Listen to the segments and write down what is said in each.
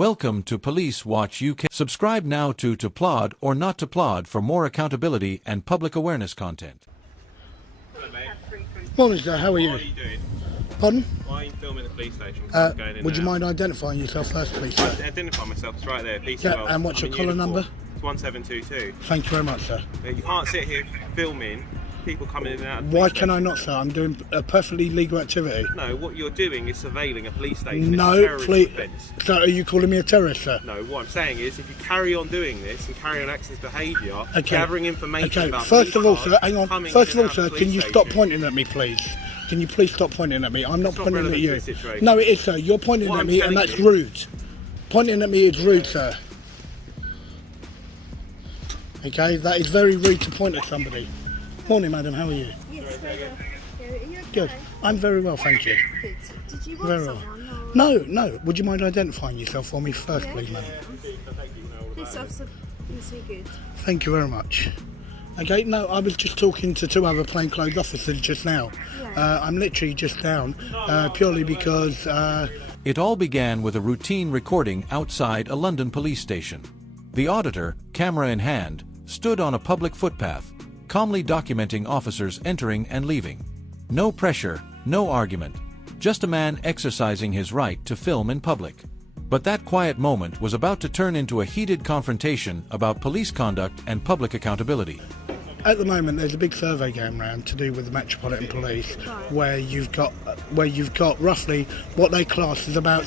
Welcome to Police Watch UK. Subscribe now to Plod or not to Plod for more accountability and public awareness content. Hello, mate. Morning, sir. How are you? What are you doing? Pardon? Why are you filming the police station? Would you mind identifying yourself first, please, sir? I identify myself. It's right there. Yeah, and what's your collar number? It's 1722. Thank you very much, sir. You can't sit here filming people coming in and out of the Why police can I station. not, sir? I'm doing a perfectly legal activity. No, what you're doing is surveilling a police station. No, it's a terrorist please. offence. So are you calling me a terrorist, sir? No, what I'm saying is if you carry on doing this and carry on acting this behaviour, Okay. gathering information Okay, about first of all, police sir, hang on. coming First in of all, and out sir, of the can you police stop station. pointing at me, please? Can you please stop pointing at me? I'm not It's not pointing at relevant you. to the situation. No, it is, sir. You're pointing What at I'm me, and telling that's you- rude. Pointing at me is rude, sir. Okay, that is very rude to point at somebody. Morning, madam. How are you? Yes, very well. Are you okay? Good. I'm very well, thank you. Good. Did you want Very well. someone? Or... No. Would you mind identifying yourself for me first, Yeah. please, madam? This officer is so good. Thank you very much. Okay, no, I was just talking to two other plainclothes officers just now. Yeah. I'm literally just down purely because... It all began with a routine recording outside a London police station. The auditor, camera in hand, stood on a public footpath, calmly documenting officers entering and leaving. No pressure, no argument, just a man exercising his right to film in public. But that quiet moment was about to turn into a heated confrontation about police conduct and public accountability. At the moment, there's a big survey going around to do with the Metropolitan Police, where you've got roughly what they class as about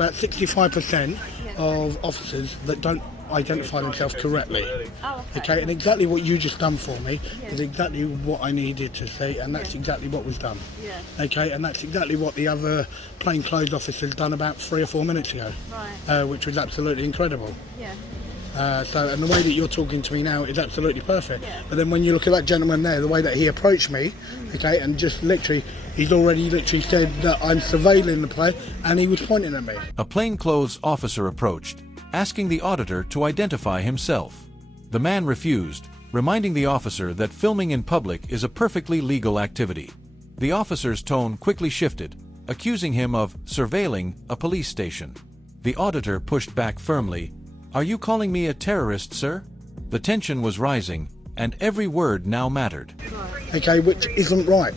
65% of officers that don't identify themselves correctly. Oh, Okay, and exactly what you just done for me is exactly what I needed to see, and that's exactly what was done. Yeah. Okay, and that's exactly what the other plainclothes officers done about 3 or 4 minutes ago, Right. which was absolutely incredible. Yeah. And the way that you're talking to me now is absolutely perfect. Yeah. But then when you look at that gentleman there, the way that he approached me, okay, and just literally, he's already literally said that I'm surveilling the play, and he was pointing at me. A plainclothes officer approached, asking the auditor to identify himself. The man refused, reminding the officer that filming in public is a perfectly legal activity. The officer's tone quickly shifted, accusing him of surveilling a police station. The auditor pushed back firmly. "Are you calling me a terrorist, sir?" The tension was rising, and every word now mattered. Okay, which isn't right.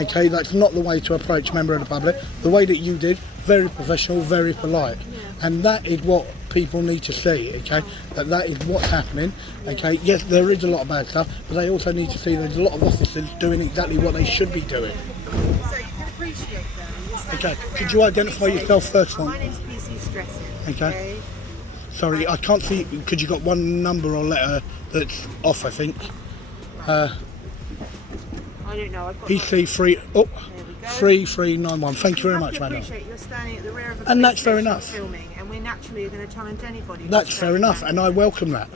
Okay, that's not the way to approach a member of the public. The way that you did, very professional, very polite. And that is what people need to see, okay? That is what's happening, okay? Yes, there is a lot of bad stuff, but they also need to see there's a lot of officers doing exactly what they should be doing. So you can appreciate them. Okay, could you identify yourself first My one? name's PC1722’s. Okay. Sorry, I can't see, could you got one number or letter that's off, I think? I don't know. I've got PC3, There we go. 3391. Thank you very much, I madam. appreciate you're standing at the rear of a And police that's fair station enough. filming, and we're naturally going to challenge anybody. That's fair enough, and I welcome that.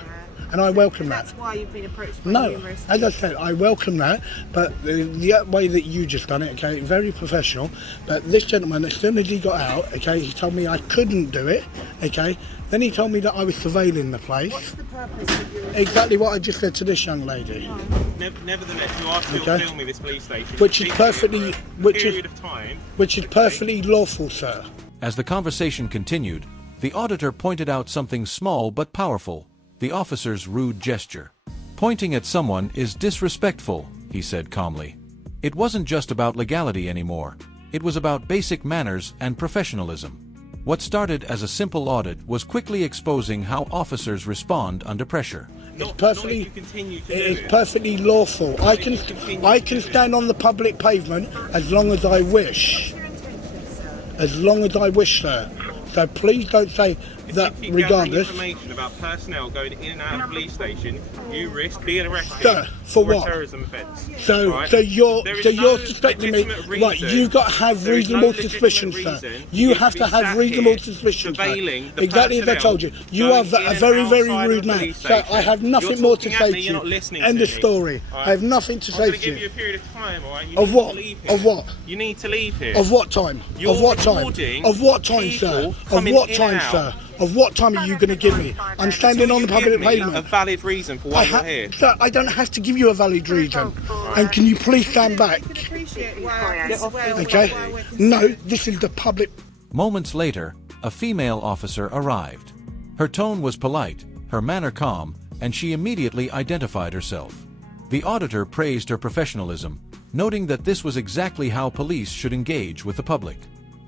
And I welcome that. That's why you've been approached by No, numerous as I people. said, I welcome that, but the way that you just done it, okay, very professional. But this gentleman, as soon as he got out, okay, he told me I couldn't do it, okay. Then he told me that I was surveilling the place. What's the purpose of your... Exactly what I just said to this young lady. Nevertheless, you are still Okay. filming this police station. Which is perfectly- which is- period of time. Which is perfectly lawful, sir. As the conversation continued, the auditor pointed out something small but powerful: the officer's rude gesture. "Pointing at someone is disrespectful," he said calmly. It wasn't just about legality anymore. It was about basic manners and professionalism. What started as a simple audit was quickly exposing how officers respond under pressure. It's perfectly, Not if you continue to it do is it. perfectly lawful. I can stand on the public pavement as long as I wish. Your intentions, sir? As long as I wish, sir. So please don't say that If you keep regardless. gathering information about personnel going in and out of the police station, you risk being arrested Sir, for a what? terrorism offence. So, Right? so you're There is so no you're suspecting me. legitimate Right, reason- you've got to have there is no reasonable legitimate suspicion, sir. reason You for have to to be have sat reasonable here suspicion, sir. surveilling the Exactly as I personnel told you. You going are in a and very, very outside of rude the man. police Sir, I station. have nothing You're more to talking at say me, to you're you. not listening End to of me. story. All right. I have nothing to I'm say going to to give you you. a period of time, all right? You Of need what? to leave here. Of what? You need to leave here. Of what time? You're Of what time? recording Of what time, sir? people Of coming what in time, and out. sir? Of what time are you going to give me? I'm standing Until on the you public give me pavement. a valid reason for why you're here. Sir, I don't have to give you a valid reason. And can you please stand back? Appreciate why Okay? No, this is the public. Moments later, a female officer arrived. Her tone was polite, her manner calm, and she immediately identified herself. The auditor praised her professionalism, noting that this was exactly how police should engage with the public.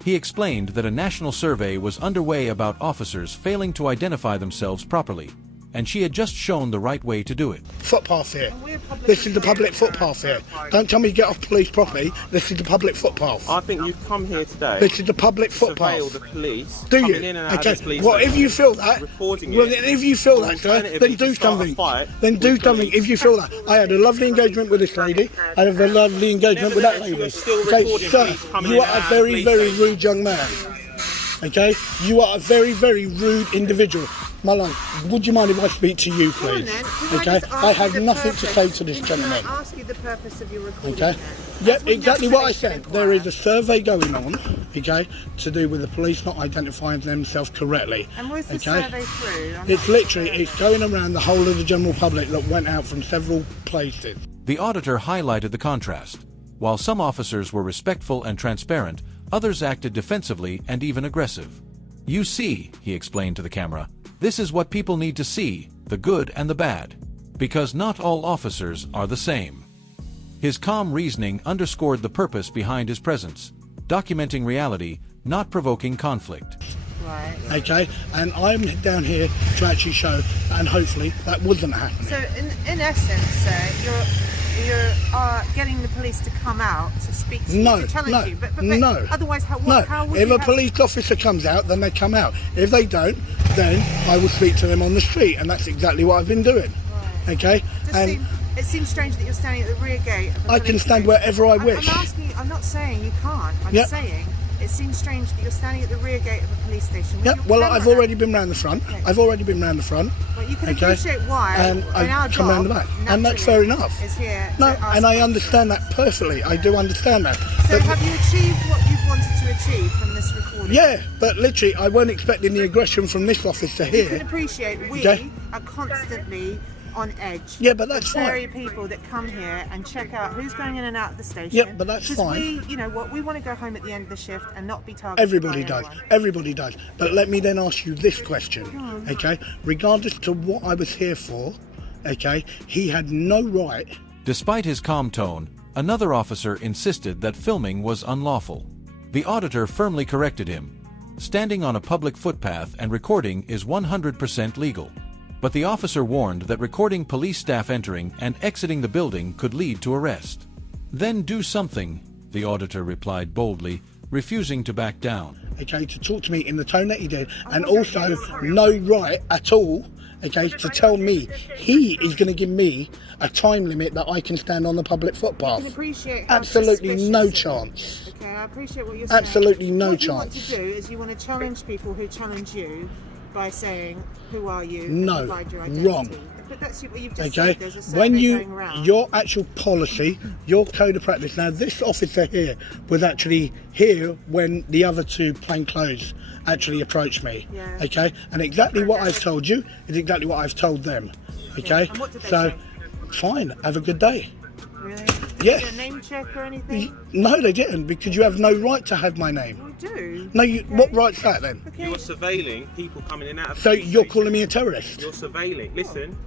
He explained that a national survey was underway about officers failing to identify themselves properly, and she had just shown the right way to do it. Footpath here. This is the public footpath here. Don't tell me to get off police property. This is the public footpath. I think you've come here today. This is the public footpath. Surveil the police. Do you? Coming in and out of Okay. this police Well, station, if you feel that, recording well, it, if you feel that, sir, then alternatively do to start a something. fight Then do with something. police. If you feel that, I had a lovely engagement with this lady. I had a lovely engagement with that Nevertheless, lady. you are still Okay, recording sir, police coming you in are and a out of very, police very station. rude young man. Okay, you are a very, very rude individual. My love, would you mind if I speak to you, Go on please? then. Can Okay, just I ask have you the nothing to purpose? say to this Can gentleman. I ask you the purpose of your recording? Okay. then? Yeah, That's what exactly what I you said. actually There is a require. survey going on, okay, to do with the police not identifying themselves correctly. And was the Okay. survey through? I'm It's not literally, sure. it's going around the whole of the general public that went out from several places. The auditor highlighted the contrast. While some officers were respectful and transparent, others acted defensively and even aggressive. "You see," he explained to the camera, "this is what people need to see, the good and the bad. Because not all officers are the same." His calm reasoning underscored the purpose behind his presence, documenting reality, not provoking conflict. Right. Okay, and I'm down here to actually show, and hopefully that wasn't happening. So in essence, you're getting the police to come out to speak to No, you, to challenge no, you. But no. Otherwise, how No, would if you a have... police officer comes out, then they come out. If they don't, then I will speak to them on the street, and that's exactly what I've been doing. Right. Okay, It seems strange that you're standing at the rear gate of a I police can stand station. wherever I wish. I'm asking you, I'm not saying you can't. I'm Yep. saying it seems strange that you're standing at the rear gate of a police station. with Yeah, your well, camera I've out. already been round the front. Okay. I've already been round the front. But you can Okay. appreciate why. And our I've come round the job, back, and that's fair naturally, enough. Is here No, to ask and I questions. understand that perfectly. I do understand that. So But- have you achieved what you wanted to achieve from this recording? yeah, but literally, I weren't expecting the aggression from this officer You can here. appreciate we Okay. are constantly on edge. Yeah, but that's There fine. are people that come here and check out who's going in and out of the station. Yeah, but that's 'Cause fine. We, you know what, we want to go home at the end of the shift and not be targeted. Everybody by does. anyone. Everybody does. But let me then ask you this question, okay? Regardless to what I was here for, okay, he had no right. Despite his calm tone, another officer insisted that filming was unlawful. The auditor firmly corrected him. Standing on a public footpath and recording is 100% legal. But the officer warned that recording police staff entering and exiting the building could lead to arrest. "Then do something," the auditor replied boldly, refusing to back down. Okay, to talk to me in the tone that he did, and also no right at all, okay, to tell me he is going to give me a time limit that I can stand on the public I footpath. can appreciate how Absolutely no suspicious it chance. is. Okay, I appreciate what you're saying. Absolutely no what you want chance. to do is you want to challenge people who challenge you by saying, "Who are you?" No, and provide your identity. wrong. But that's what you've just Okay, said. There's a survey when going around. your actual policy, your code of practice. Now, this officer here was actually here when the other two plainclothes actually approached me. Yeah. Okay, and exactly what I've told you is exactly what I've told them. Okay, And what did they so say? fine, have a good day. Really? Yeah. Did you name check or anything? No, they didn't, because you have no right to have my name. We do. No, you. Okay. What right's that then? Okay. You are surveilling people coming in and out of the So police you're station. calling me a terrorist? You're surveilling.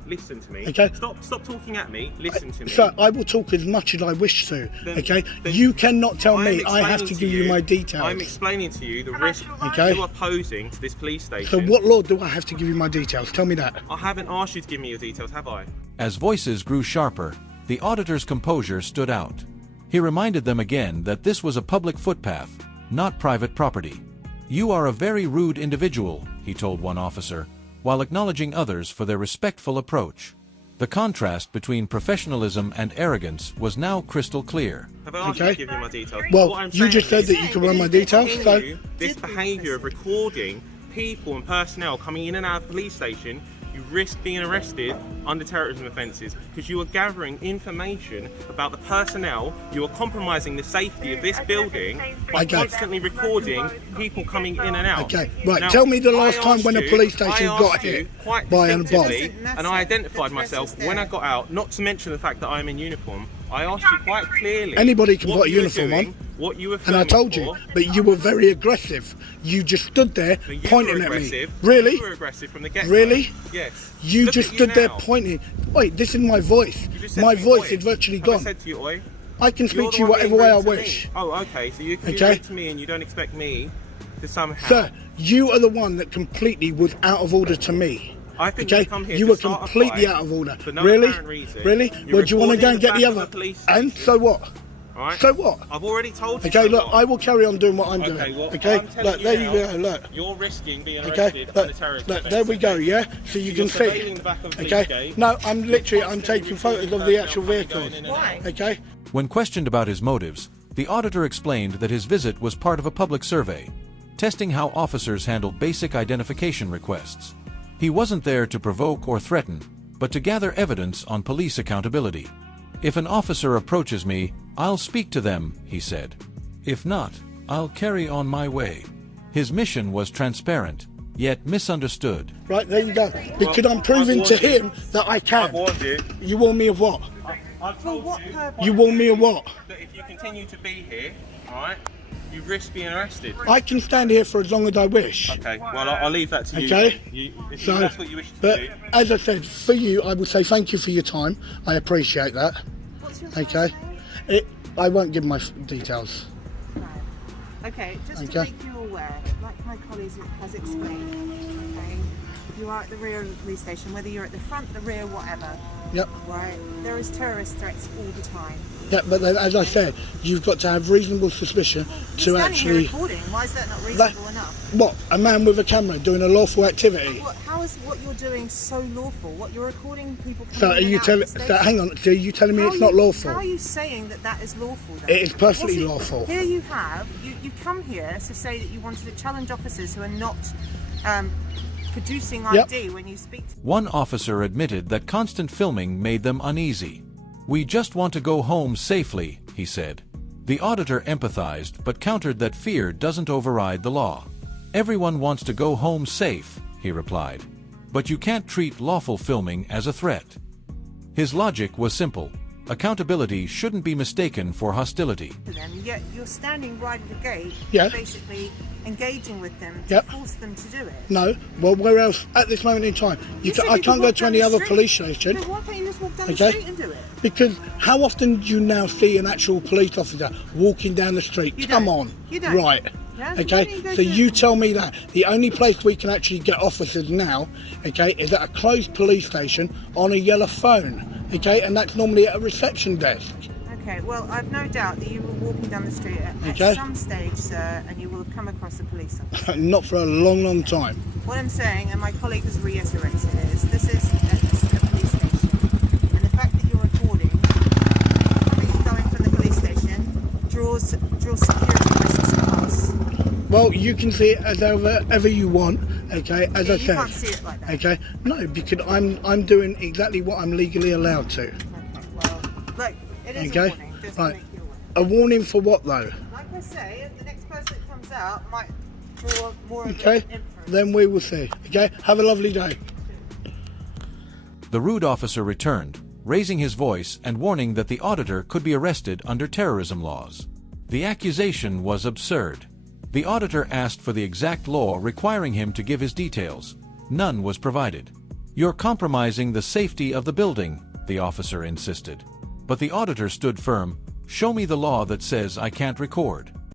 Listen to me. Okay. Stop talking at me. Listen to me. Sir, I will talk as much as I wish to. Then- Okay, then you cannot tell I'm me I have to explaining give you my details. I'm explaining to you the risk Okay. you are posing to this police station. So what law do I have to give you my details? Tell me that. I haven't asked you to give me your details, have I? As voices grew sharper, the auditor's composure stood out. He reminded them again that this was a public footpath, not private property. "You are a very rude individual," he told one officer, while acknowledging others for their respectful approach. The contrast between professionalism and arrogance was now crystal clear. Have I asked you Okay. to give me my details? Well, What I'm you saying just said is, that you can run my details, so continue this behaviour of recording people and personnel coming in and out of the police station, you risk being arrested under terrorism offences because you are gathering information about the personnel. You are compromising the safety of this building by Okay. constantly recording people coming in and out. Okay, right, Now, tell me the I last time when a asked police you- station I got asked you hit quite by a bomb. distinctly, That's and it. I identified That's myself there. when I got out, not to mention the fact that I'm in uniform. I asked you quite clearly. Anybody can what put a you were uniform doing, on. What you were And I filming told you, but you were very aggressive. You just stood there No, you pointing were at me. aggressive. Really? You were aggressive from the get-go. Really? Yes. You Look just at stood there now. pointing. Wait, this is my voice. You just said My to me, voice oi. is virtually Have I gone. said to you, oi? I can You're speak the to you one whatever being way I rude to wish. me. Oh, okay. So you can be Okay. rude to me and you don't expect me to somehow... Sir, you are the one that completely was out of order to me. I think Okay, you come here you to were start a completely fight out of order. for no Really? apparent reason. Really? You're Well, do you want to go recording and get the the back of other? a police And station. so what? Alright? So what? I've already told you. Okay, so look, what. I will carry on doing what I'm Okay, doing. well, Okay, I'm telling look, you there now, you go. Look. You're risking being Okay, arrested on the terrorist look, offence. there we go. Yeah, so you can You're see. surveilling the back of a police Okay, gate. no, I'm literally You're taking constantly photos of the recording actual personnel vehicles. going in and out. Why? Okay. When questioned about his motives, the auditor explained that his visit was part of a public survey, testing how officers handle basic identification requests. He wasn't there to provoke or threaten, but to gather evidence on police accountability. If an officer approaches me, I'll speak to them, he said. If not, I'll carry on my way. His mission was transparent, yet misunderstood. Right, there you go. Because I'm proving to him that I I can. warned you. You warn me of what? I've For told what you purpose? You warn me of what? that if you continue to be here, alright, you risk being arrested. I can stand here for as long as I wish. Okay, well, I'll leave that to you. Okay. If So, that's what you wish to but do. as I said, for you, I would say thank you for your time. I appreciate that. What's your Okay. first name? I won't give my details. Right. Okay, just Okay. to make you aware, like my colleague has explained, okay, you are at the rear of the police station, whether you're at the front, the rear, whatever, Yep. right? There is terrorist threats all the time. Yeah, but then, as I said, you've got to have reasonable suspicion to You're standing actually. here recording. Why is that not reasonable enough? What? A man with a camera doing a lawful activity. How is what you're doing so lawful? What you're recording people coming So in are you and out telling? of the So station? hang on. So are you telling me How it's are not you- lawful? How are you saying that that is lawful then? It is perfectly What's lawful. Here you have, you come here to say that you wanted to challenge officers who are not producing Yep. ID when you speak to One officer admitted that constant filming made them uneasy. "We just want to go home safely," he said. The auditor empathized but countered that fear doesn't override the law. "Everyone wants to go home safe," he replied. "But you can't treat lawful filming as a threat." His logic was simple. Accountability shouldn't be mistaken for hostility. them, yet you're standing right at the gate, Yeah. basically engaging with them to Yep. force them to do it. No. Well, where else at this moment in time? said I you can't could go walk to down any the other street. police station. Then why can't you just walk down Okay. the street and do it? Because how often do you now see an actual police officer walking down the street? You Come don't. on. You don't. Right. Yeah, why don't Okay. you go So to- you tell me that the only place we can actually get officers now, okay, is at a closed police station on a yellow phone. Okay, and that's normally at a reception desk. Okay, well, I've no doubt that you were walking down the street at Okay. some stage, sir, and you will have come across a police officer. Not for a long, long time. What I'm saying, and my colleague has reiterated, is this is a police station, and the fact that you're recording, coming and going from the police station, draws security risks for us. Well, you can see it as ever you want. Okay, as Yeah, I you said. can't see it like that. Okay, no, because I'm doing exactly what I'm legally allowed to. Okay, well, look, it is Okay, a warning, just right. to make you aware. A warning for what though? Like I say, the next person that comes out might draw more of Okay, an inference. then we will see. Okay, have a lovely day. The rude officer returned, raising his voice and warning that the auditor could be arrested under terrorism laws. The accusation was absurd. The auditor asked for the exact law requiring him to give his details. None was provided. "You're compromising the safety of the building," the officer insisted. But the auditor stood firm. "Show me the law that says I can't record."